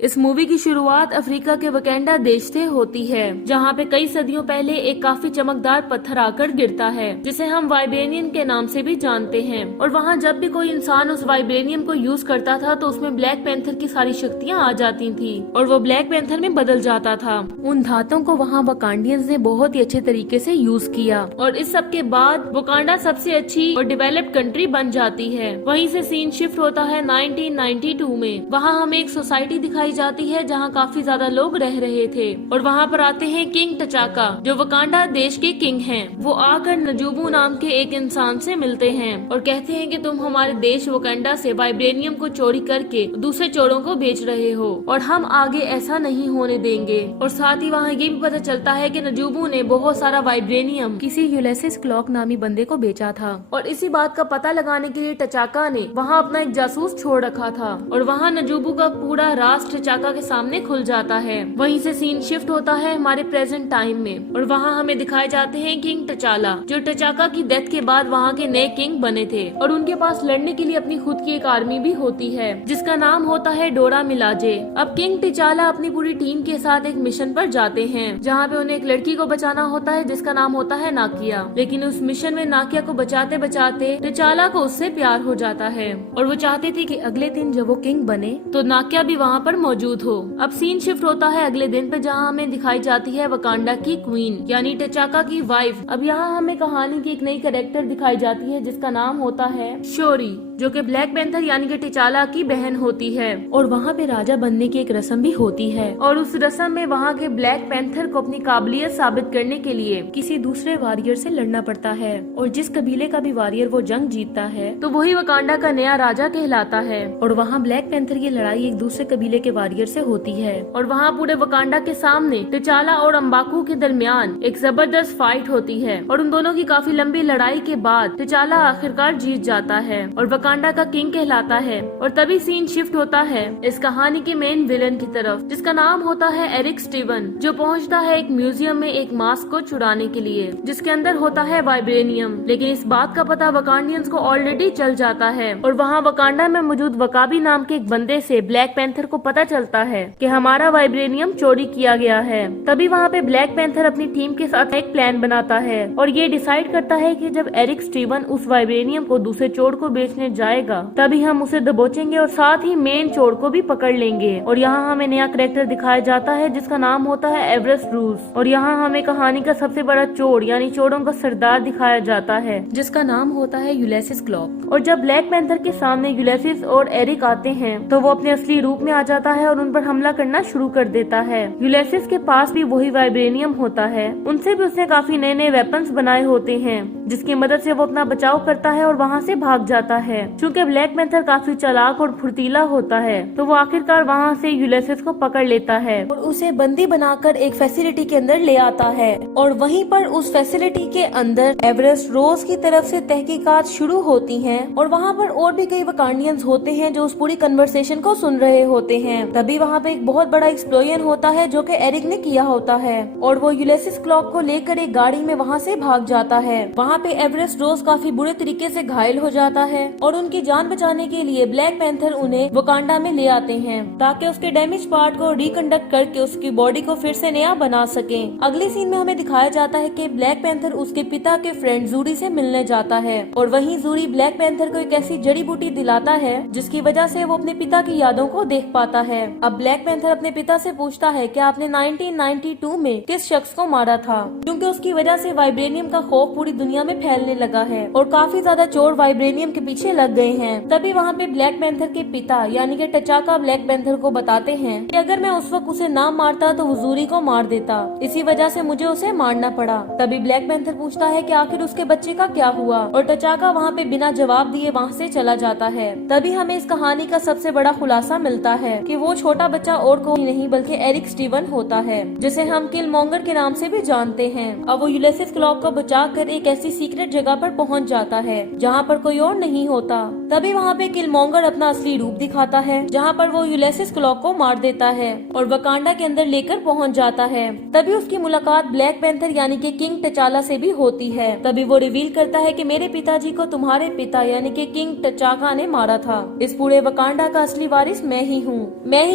इस मूवी की शुरुआत अफ्रीका के वकेंडा देश से होती है, जहाँ पे कई सदियों पहले एक काफी चमकदार पत्थर आकर गिरता है, जिसे हम वाइब्रेनियम के नाम से भी जानते हैं। और वहाँ जब भी कोई इंसान उस वाइब्रेनियम को यूज करता था तो उसमें ब्लैक पैंथर की सारी शक्तियाँ आ जाती थी और वो ब्लैक पैंथर में बदल जाता था। उन धातुओं को वहाँ वकांडियंस ने बहुत ही अच्छे तरीके से यूज किया और इस सब के बाद वकांडा सबसे अच्छी और डेवलप्ड कंट्री बन जाती है। वहीं से सीन शिफ्ट होता है 1992 में। वहाँ हमें एक सोसाइटी दिखाई जाती है जहाँ काफी ज्यादा लोग रह रहे थे और वहाँ पर आते हैं किंग टचाका, जो वकांडा देश के किंग हैं। वो आकर नजूबू नाम के एक इंसान से मिलते हैं और कहते हैं कि तुम हमारे देश वकांडा से वाइब्रेनियम को चोरी करके दूसरे चोरों को बेच रहे हो और हम आगे ऐसा नहीं होने देंगे। और साथ ही वहाँ ये भी पता चलता है कि नजूबू ने बहुत सारा वाइब्रेनियम किसी यूलिसिस क्लॉक नामी बंदे को बेचा था और इसी बात का पता लगाने के लिए टचाका ने वहाँ अपना एक जासूस छोड़ रखा था और वहाँ नजूबू का पूरा राष्ट्र टचाका के सामने खुल जाता है। वहीं से सीन शिफ्ट होता है हमारे प्रेजेंट टाइम में और वहाँ हमें दिखाए जाते हैं किंग टचाला, जो टचाका की डेथ के बाद वहाँ के नए किंग बने थे और उनके पास लड़ने के लिए अपनी खुद की एक आर्मी भी होती है जिसका नाम होता है डोरा मिलाजे। अब किंग टचाला अपनी पूरी टीम के साथ एक मिशन पर जाते हैं जहाँ पे उन्हें एक लड़की को बचाना होता है जिसका नाम होता है नाकिया। लेकिन उस मिशन में नाकिया को बचाते बचाते टचाला को उससे प्यार हो जाता है और वो चाहते थे कि अगले दिन जब वो किंग बने तो नाकिया भी वहाँ पर मौजूद हो। अब सीन शिफ्ट होता है अगले दिन पे जहाँ हमें दिखाई जाती है वकांडा की क्वीन यानी टचाका की वाइफ। अब यहाँ हमें कहानी की एक नई कैरेक्टर दिखाई जाती है जिसका नाम होता है शोरी, जो कि ब्लैक पैंथर यानी कि टचाला की बहन होती है और वहाँ पे राजा बनने की एक रस्म भी होती है और उस रस्म में वहाँ के ब्लैक पैंथर को अपनी काबिलियत साबित करने के लिए किसी दूसरे वॉरियर से लड़ना पड़ता है और जिस कबीले का भी वॉरियर वो जंग जीतता है तो वही वकांडा का नया राजा कहलाता है। और वहाँ ब्लैक पैंथर की लड़ाई एक दूसरे कबीले के वॉरियर से होती है और वहाँ पूरे वकांडा के सामने टचाला और अम्बाकू के दरमियान एक जबरदस्त फाइट होती है और उन दोनों की काफी लंबी लड़ाई के बाद टचाला आखिरकार जीत जाता है और वकांडा का किंग कहलाता है। और तभी सीन शिफ्ट होता है इस कहानी के मेन विलन की तरफ जिसका नाम होता है एरिक स्टीवन, जो पहुंचता है एक म्यूजियम में एक मास्क को चुराने के लिए जिसके अंदर होता है वाइब्रेनियम। लेकिन इस बात का पता वकांडियंस को ऑलरेडी चल जाता है और वहाँ वकांडा में मौजूद वकाबी नाम के एक बंदे से ब्लैक पैंथर को पता चलता है कि हमारा वाइब्रेनियम चोरी किया गया है। तभी वहाँ पे ब्लैक पैंथर अपनी टीम के साथ एक प्लान बनाता है और ये डिसाइड करता है कि जब एरिक स्टीवन उस वाइब्रेनियम को दूसरे चोर को बेचने जाएगा तभी हम उसे दबोचेंगे और साथ ही मेन चोर को भी पकड़ लेंगे। और यहाँ हमें नया कैरेक्टर दिखाया जाता है जिसका नाम होता है एवरेस्ट रूस और यहाँ हमें कहानी का सबसे बड़ा चोर यानी चोरों का सरदार दिखाया जाता है जिसका नाम होता है यूलिसिस क्लॉक। और जब ब्लैक पैंथर के सामने यूलिसिस और एरिक आते हैं तो वो अपने असली रूप में आ जाता है और उन पर हमला करना शुरू कर देता है। यूलिसिस के पास भी वही वाइब्रेनियम होता है, उनसे भी उसने काफी नए नए वेपन्स बनाए होते हैं जिसकी मदद से वो अपना बचाव करता है और वहाँ से भाग जाता है। चूँकि ब्लैक पैंथर काफी चालाक और फुर्तीला होता है तो वो आखिरकार वहाँ से यूलिसिस को पकड़ लेता है और उसे बंदी बनाकर एक फैसिलिटी के अंदर ले आता है और वहीं पर उस फैसिलिटी के अंदर एवरेस्ट रोज की तरफ से तहकीकात शुरू होती हैं और वहाँ पर और भी कई वकांडियंस होते हैं जो उस पूरी कन्वर्सेशन को सुन रहे होते हैं। तभी वहाँ पे एक बहुत बड़ा एक्सप्लोजन होता है जो कि एरिक ने किया होता है और वो यूलिसिस क्लॉक को लेकर एक गाड़ी में वहाँ से भाग जाता है। वहाँ पे एवरेस्ट रोज काफी बुरे तरीके से घायल हो जाता है और उनकी जान बचाने के लिए ब्लैक पैंथर उन्हें वकांडा में ले आते हैं ताकि उसके डैमेज पार्ट को रिकंडक्ट करके उसकी बॉडी को फिर से नया बना सके। अगले सीन में हमें दिखाया जाता है कि ब्लैक पैंथर उसके पिता के फ्रेंड जूरी से मिलने जाता है और वहीं जूरी ब्लैक पैंथर को एक ऐसी जड़ी बूटी दिलाता है जिसकी वजह से वो अपने पिता की यादों को देख पाता है। अब ब्लैक पैंथर अपने पिता से पूछता है कि आपने 1992 में किस शख्स को मारा था, क्योंकि उसकी वजह से वाइब्रेनियम का खौफ पूरी दुनिया में फैलने लगा है और काफी ज्यादा चोर वाइब्रेनियम के पीछे लग गए हैं। तभी वहाँ पे ब्लैक पैंथर के पिता यानी कि टचाका ब्लैक पैंथर को बताते हैं कि अगर मैं उस वक्त उसे ना मारता तो वो जूरी को मार देता, इसी वजह से मुझे उसे मारना पड़ा। तभी ब्लैक पैंथर पूछता है कि आखिर उसके बच्चे का क्या हुआ और टचाका वहाँ पे बिना जवाब दिए वहाँ से चला जाता है। तभी हमें इस कहानी का सबसे बड़ा खुलासा मिलता है कि वो छोटा बच्चा और कोई नहीं बल्कि एरिक स्टीवन होता है जिसे हम किलमोंगर के नाम से भी जानते हैं। अब वो यूलिसिस क्लॉक को बचा कर एक ऐसी सीक्रेट जगह पर पहुंच जाता है जहां पर कोई और नहीं होता। तभी वहां पे किलमॉन्गर अपना असली रूप दिखाता है, जहां पर वो यूलियस क्लॉक को मार देता है और वकांडा के अंदर लेकर पहुंच जाता है। तभी उसकी मुलाकात ब्लैक पैंथर यानी कि किंग टचाला से भी होती है। तभी वो रिवील करता है कि मेरे पिताजी को तुम्हारे पिता यानी कि किंग टचाका ने मारा था। इस पूरे वकांडा का असली वारिस मैं ही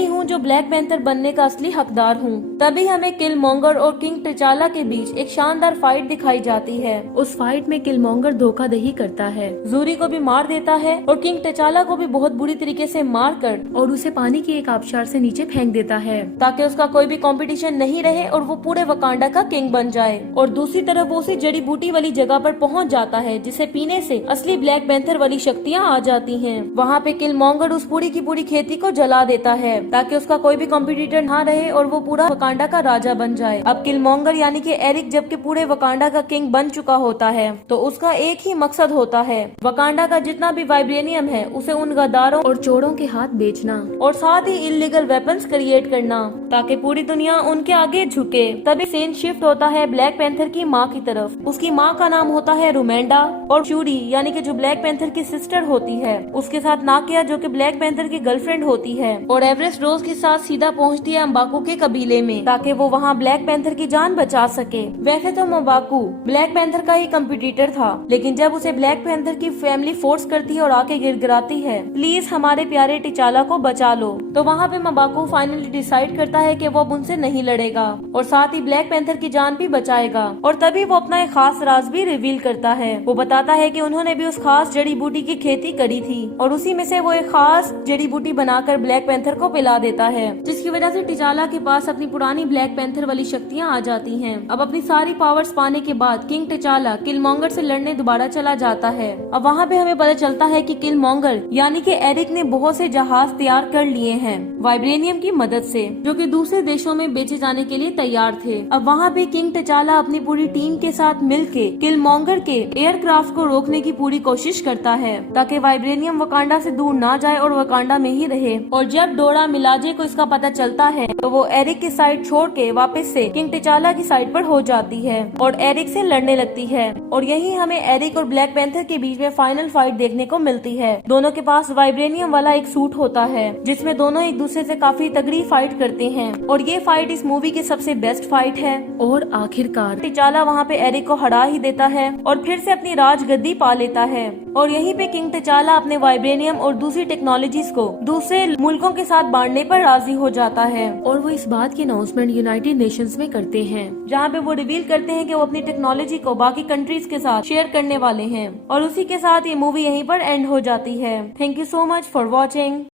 हूँ जो ब्लैक पैंथर बनने का असली हकदार हूँ। तभी हमें किलमॉन्गर और किंग टचाला के बीच एक शानदार फाइट दिखाई जाती है। उस फाइट में किलमॉन्गर धोखाधड़ी करता है, जूरी को भी मार देता है और किंग टचाला को भी बहुत बुरी तरीके से मार कर और उसे पानी की एक आबशार से नीचे फेंक देता है ताकि उसका कोई भी कंपटीशन नहीं रहे और वो पूरे वकांडा का किंग बन जाए। और दूसरी तरफ वो उसी जड़ी बूटी वाली जगह पर पहुंच जाता है जिसे पीने से असली ब्लैक पैंथर वाली शक्तियाँ आ जाती हैं। वहाँ पे किलमॉन्गर उस पूरी की पूरी खेती को जला देता है ताकि उसका कोई भी कॉम्पिटिटर ना रहे और वो पूरा वकांडा का राजा बन जाए। अब किलमॉन्गर यानी कि एरिक जबकि पूरे वकांडा का किंग बन चुका होता है तो उसका एक ही मकसद होता है, वकांडा का जितना भी वाइब्रेनियम है उसे उन गद्दारों और चोरों के हाथ बेचना और साथ ही इलीगल वेपन्स क्रिएट करना ताकि पूरी दुनिया उनके आगे झुके। तभी सीन शिफ्ट होता है ब्लैक पैंथर की माँ की तरफ। उसकी माँ का नाम होता है रुमेंडा और शूरी यानी कि जो ब्लैक पैंथर की सिस्टर होती है, उसके साथ नाकिया जो कि ब्लैक पैंथर की गर्लफ्रेंड होती है और एवरेस्ट रोज के साथ सीधा पहुंचती है मबाकू के कबीले में ताकि वो वहाँ ब्लैक पैंथर की जान बचा सके। वैसे तो मबाकू ब्लैक पैंथर का ही कंपटीटर था, लेकिन जब उसे ब्लैक पैंथर की फैमिली फोर्स करती है और आके गिड़गिड़ाती है प्लीज हमारे प्यारे टिचाला को बचा लो, तो वहाँ पे मबाकू फाइनली डिसाइड करता है कि वो अब उनसे नहीं लड़ेगा और साथ ही ब्लैक पैंथर की जान भी बचाएगा। और तभी वो अपना एक खास राज भी रिवील करता है। वो बताता है कि उन्होंने भी उस खास जड़ी बूटी की खेती करी थी और उसी में से वो एक खास जड़ी बूटी बनाकर ब्लैक पैंथर को पिला देता है, जिसकी वजह से टिचाला के पास अपनी पुरानी ब्लैक पैंथर वाली शक्तियाँ आ जाती हैं। अब अपनी सारी पावर्स पाने के बाद किंग टिचाला किलमॉन्गर से लड़ने दोबारा चला जाता है। अब वहाँ पे हमें पता चलता है कि किलमॉन्गर यानी कि एरिक ने बहुत से जहाज तैयार कर लिए हैं वाइब्रेनियम की मदद से, जो कि दूसरे देशों में बेचे जाने के लिए तैयार थे। अब वहाँ पे किंग टिचाला अपनी पूरी टीम के साथ मिलके किलमॉन्गर के एयरक्राफ्ट को रोकने की पूरी कोशिश करता है ताकि वाइब्रेनियम वकांडा से दूर ना जाए और वकांडा में ही रहे। और जब डोरा मिलाजे को इसका पता चलता है तो वो एरिक की साइड छोड़ के वापस से किंग टिचाला की साइड पर हो जाती है और एरिक से लड़ने लगती है। और यही हमें एरिक और ब्लैक पैंथर के बीच में फाइनल फाइट देखने को मिलती है। दोनों के पास वाइब्रेनियम वाला एक सूट होता है जिसमें दोनों एक दूसरे से काफी तगड़ी फाइट करते हैं और ये फाइट इस मूवी की सबसे बेस्ट फाइट है। और आखिरकार टिचाला वहाँ पे एरिक को हरा ही देता है और फिर से अपनी राजगद्दी पा लेता है। और यहीं पे किंग टिचाला अपने वाइब्रेनियम और दूसरी टेक्नोलॉजीज को दूसरे मुल्कों के साथ बांटने पर राजी हो जाता है और वो इस बात की अनाउंसमेंट यूनाइटेड नेशंस में करते हैं, जहाँ पे वो रिवील करते हैं कि वो अपनी टेक्नोलॉजी को बाकी कंट्रीज के साथ शेयर करने वाले हैं। और उसी के साथ ये मूवी यहीं पर एंड हो जाती है। Thank you so much for watching.